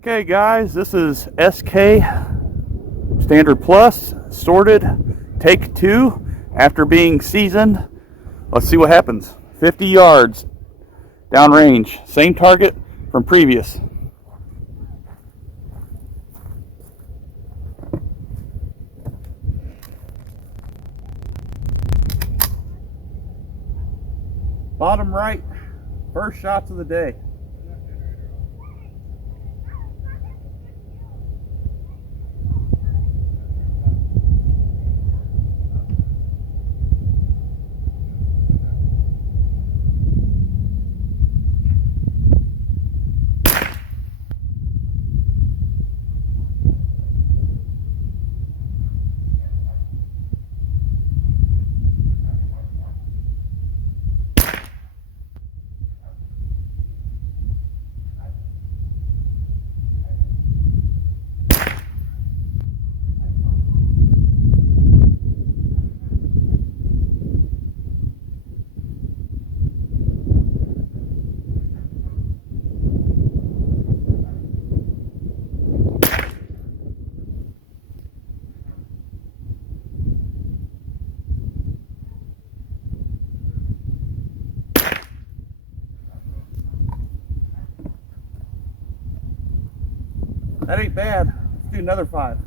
Okay guys, this is SK Standard Plus sorted take 2 after being seasoned. Let's see what happens. 50 yards downrange, same target from previous. Bottom right, first shots of the day. That ain't bad. Let's do another 5.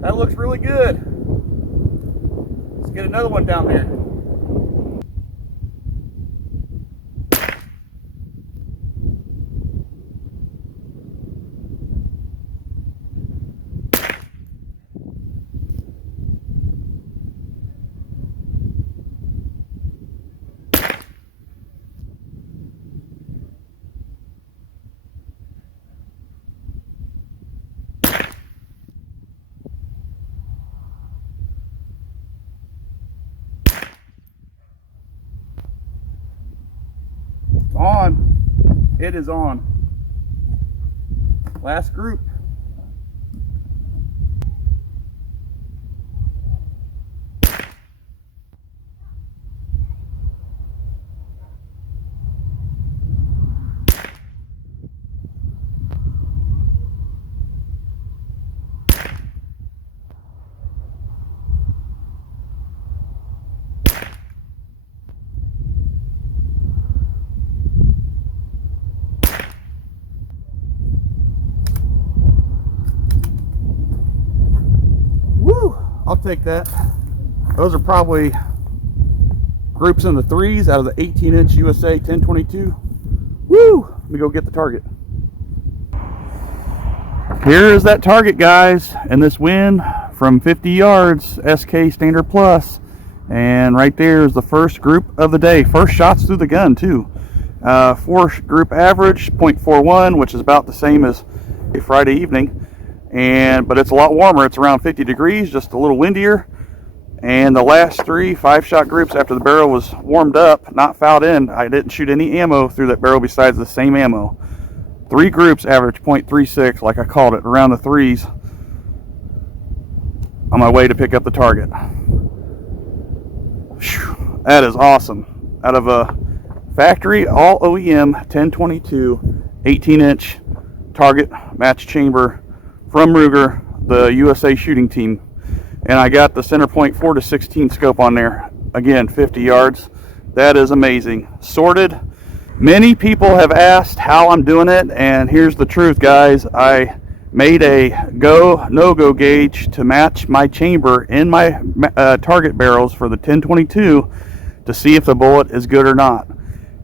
That looks really good. Let's get another one down there. On. It is on. Last group. I'll take that. Those are probably groups in the 3s out of the 18-inch USA 1022. Woo! Let me go get the target. Here is that target, guys, and this win from 50 yards, SK Standard Plus. And right there is the first group of the day. First shots through the gun, too. 4 group average, 0.41, which is about the same as a Friday evening. But it's a lot warmer. It's around 50 degrees, just a little windier. And the last 3 5-shot groups after the barrel was warmed up, not fouled in, I didn't shoot any ammo through that barrel besides the same ammo. 3 groups average 0.36, like I called it, around the 3s, on my way to pick up the target. Whew, that is awesome. Out of a factory all OEM 1022 18-inch target match chamber from Ruger, the USA shooting team. And I got the center point 4-16 scope on there. Again, 50 yards. That is amazing. Sorted. Many people have asked how I'm doing it, and here's the truth, guys. I made a go, no-go gauge to match my chamber in my target barrels for the 1022 to see if the bullet is good or not.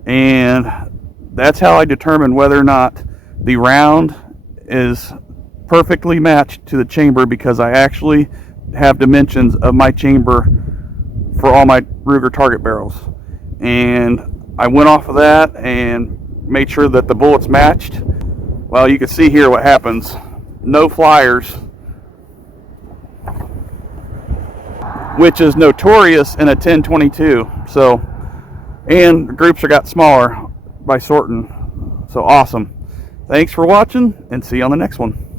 And that's how I determine whether or not the round is perfectly matched to the chamber, because I actually have dimensions of my chamber for all my Ruger target barrels. And I went off of that and made sure that the bullets matched. Well, you can see here what happens. No flyers, which is notorious in a 1022. So, and the groups are got smaller by sorting. So awesome. Thanks for watching, and see you on the next one.